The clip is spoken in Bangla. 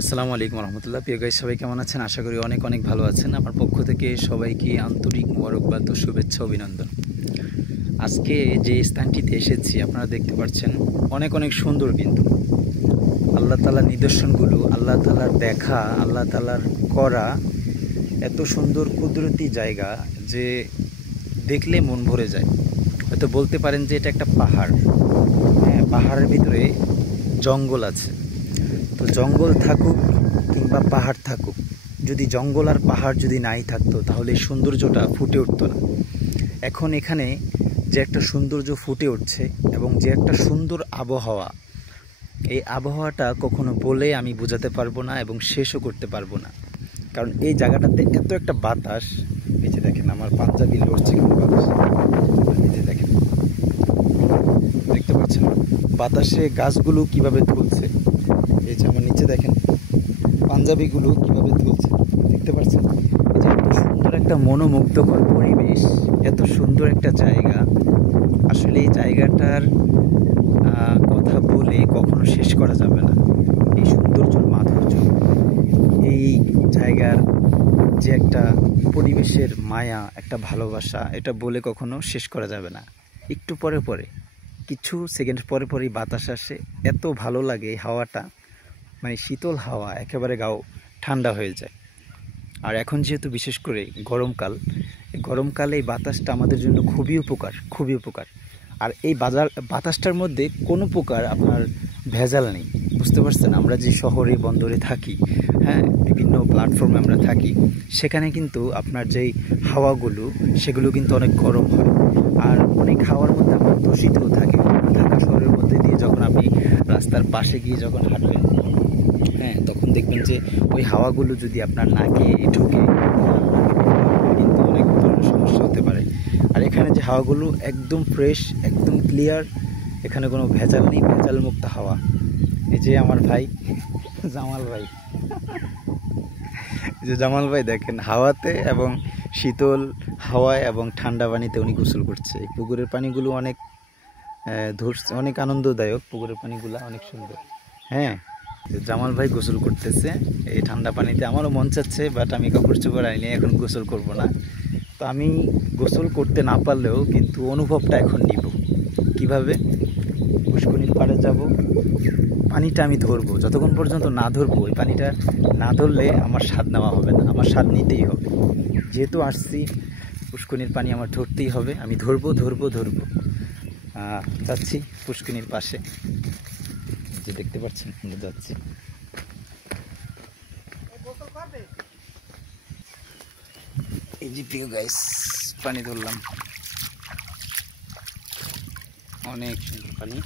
আসসালামু আলাইকুম রহমতুল্লাহ। প্রিয় গাইস, সবাই কেমন আছেন? আশা করি অনেক অনেক ভালো আছেন। আমার পক্ষ থেকে সবাইকে আন্তরিক মোবারকবাদ ও শুভেচ্ছা অভিনন্দন। আজকে যে স্থানটিতে এসেছি আপনারা দেখতে পাচ্ছেন, অনেক অনেক সুন্দর, কিন্তু আল্লাহ তাআলার নিদর্শনগুলো, আল্লাহ তাআলার দেখা, আল্লাহ তাআলার করা এত সুন্দর কুদরতি জায়গা যে দেখলে মন ভরে যায়। হয়তো বলতে পারেন যে এটা একটা পাহাড়। হ্যাঁ, পাহাড়ের ভিতরে জঙ্গল আছে। তো জঙ্গল থাকুক কিংবা পাহাড় থাকুক, যদি জঙ্গল আর পাহাড় যদি নাই থাকতো তাহলে এই সৌন্দর্যটা ফুটে উঠতো না। এখন এখানে যে একটা সৌন্দর্য ফুটে উঠছে এবং যে একটা সুন্দর আবহাওয়া, এই আবহাওয়াটা কখনো বলে আমি বোঝাতে পারবো না এবং শেষও করতে পারবো না। কারণ এই জায়গাটাতে এত একটা বাতাস, এই যে দেখেন আমার পাঞ্জাবি লড়ছে কিন্তু বাতাস, এই যে দেখেন, দেখতে পাচ্ছেন বাতাসে গাছগুলো কিভাবে দুলছে। এই যে আমার নিচে দেখেন পাঞ্জাবিগুলো কিভাবে দুলছে, দেখতে পাচ্ছেন। এই যে এত সুন্দর একটা মনোমুগ্ধকর পরিবেশ, এত সুন্দর একটা জায়গা, আসলে এই জায়গাটার কথা বলে কখনো শেষ করা যাবে না। এই সৌন্দর্যর মাধুর্য, এই জায়গার যে একটা পরিবেশের মায়া, একটা ভালোবাসা, এটা বলে কখনো শেষ করা যাবে না। একটু পরে পরে, কিছু সেকেন্ড পরে পরেই বাতাস আসে, এত ভালো লাগে এই হাওয়াটা, মানে শীতল হাওয়া, একেবারে গাও ঠান্ডা হয়ে যায়। আর এখন যেহেতু বিশেষ করে গরমকাল, গরমকালে এই বাতাসটা আমাদের জন্য খুবই উপকার, খুবই উপকার। আর এই বাতাসটার মধ্যে কোনো প্রকার আপনার ভেজাল নেই, বুঝতে পারছেন। আমরা যে শহরে বন্দরে থাকি, হ্যাঁ, বিভিন্ন প্ল্যাটফর্মে আমরা থাকি, সেখানে কিন্তু আপনার যেই হাওয়াগুলো, সেগুলো কিন্তু অনেক গরম হয়। আর অনেক হাওয়ার মধ্যে আপনার দূষিতও থাকে। ঢাকা শহরের মধ্যে দিয়ে যখন আপনি রাস্তার পাশে গিয়ে যখন হাঁটবেন, হ্যাঁ, তখন দেখবেন যে ওই হাওয়াগুলো যদি আপনার নাকে ঢুকে কিন্তু অনেক ধরনের সমস্যা হতে পারে। আর এখানে যে হাওয়াগুলো একদম ফ্রেশ, একদম ক্লিয়ার, এখানে কোনো ভেজাল নেই, ভেজাল মুক্ত হাওয়া। এই যে আমার ভাই জামাল ভাই, যে জামাল ভাই দেখেন হাওয়াতে এবং শীতল হাওয়ায় এবং ঠান্ডা পানিতে উনি গোসল করছে। এই পুকুরের পানিগুলো অনেক ধরছে, অনেক আনন্দদায়ক, পুকুরের পানিগুলো অনেক সুন্দর। হ্যাঁ, জামাল ভাই গোসল করতেছে এই ঠান্ডা পানিতে। আমারও মন চাচ্ছে, বাট আমি কাপড় চোপড় আনিনি, এখন গোসল করব না। তো আমি গোসল করতে না পারলেও কিন্তু অনুভবটা এখন নিব। কিভাবে? পুষ্করিণীর পাড়ে যাব, পানিটা আমি ধরবো। যতক্ষণ পর্যন্ত না ধরবো, ওই পানিটা না ধরলে আমার স্বাদ নেওয়া হবে না, আমার স্বাদ নিতেই হবে। যেহেতু আসছি, পুষ্করিণীর পানি আমার ধরতেই হবে, আমি ধরবো ধরবো ধরবো। যাচ্ছি পুষ্করিণীর পাশে, যে দেখতে পাচ্ছেন আমরা যাচ্ছি। এই যে প্রিয় গাইস, পানি ধরলাম, অনেক সুন্দর পানি।